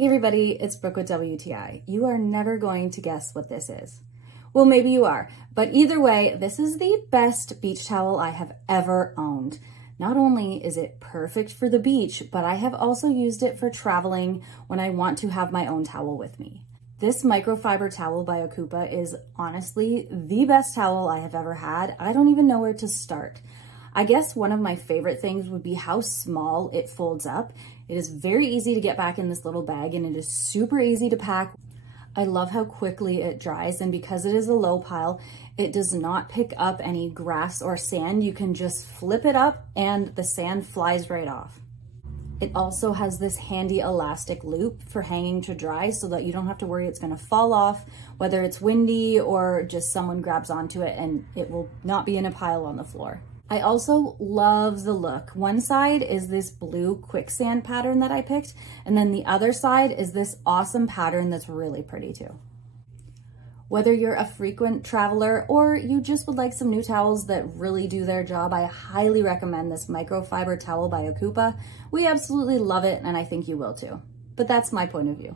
Hey everybody, it's Brooke with WTI. You are never going to guess what this is. Well, maybe you are, but either way, this is the best beach towel I have ever owned. Not only is it perfect for the beach, but I have also used it for traveling when I want to have my own towel with me. This microfiber towel by OCOOPA is honestly the best towel I have ever had. I don't even know where to start. I guess one of my favorite things would be how small it folds up. It is very easy to get back in this little bag and it is super easy to pack. I love how quickly it dries, and because it is a low pile, it does not pick up any grass or sand. You can just flip it up and the sand flies right off. It also has this handy elastic loop for hanging to dry so that you don't have to worry it's gonna fall off, whether it's windy or just someone grabs onto it, and it will not be in a pile on the floor. I also love the look. One side is this blue quicksand pattern that I picked, and then the other side is this awesome pattern that's really pretty too. Whether you're a frequent traveler or you just would like some new towels that really do their job, I highly recommend this microfiber towel by OCOOPA. We absolutely love it, and I think you will too. But that's my point of view.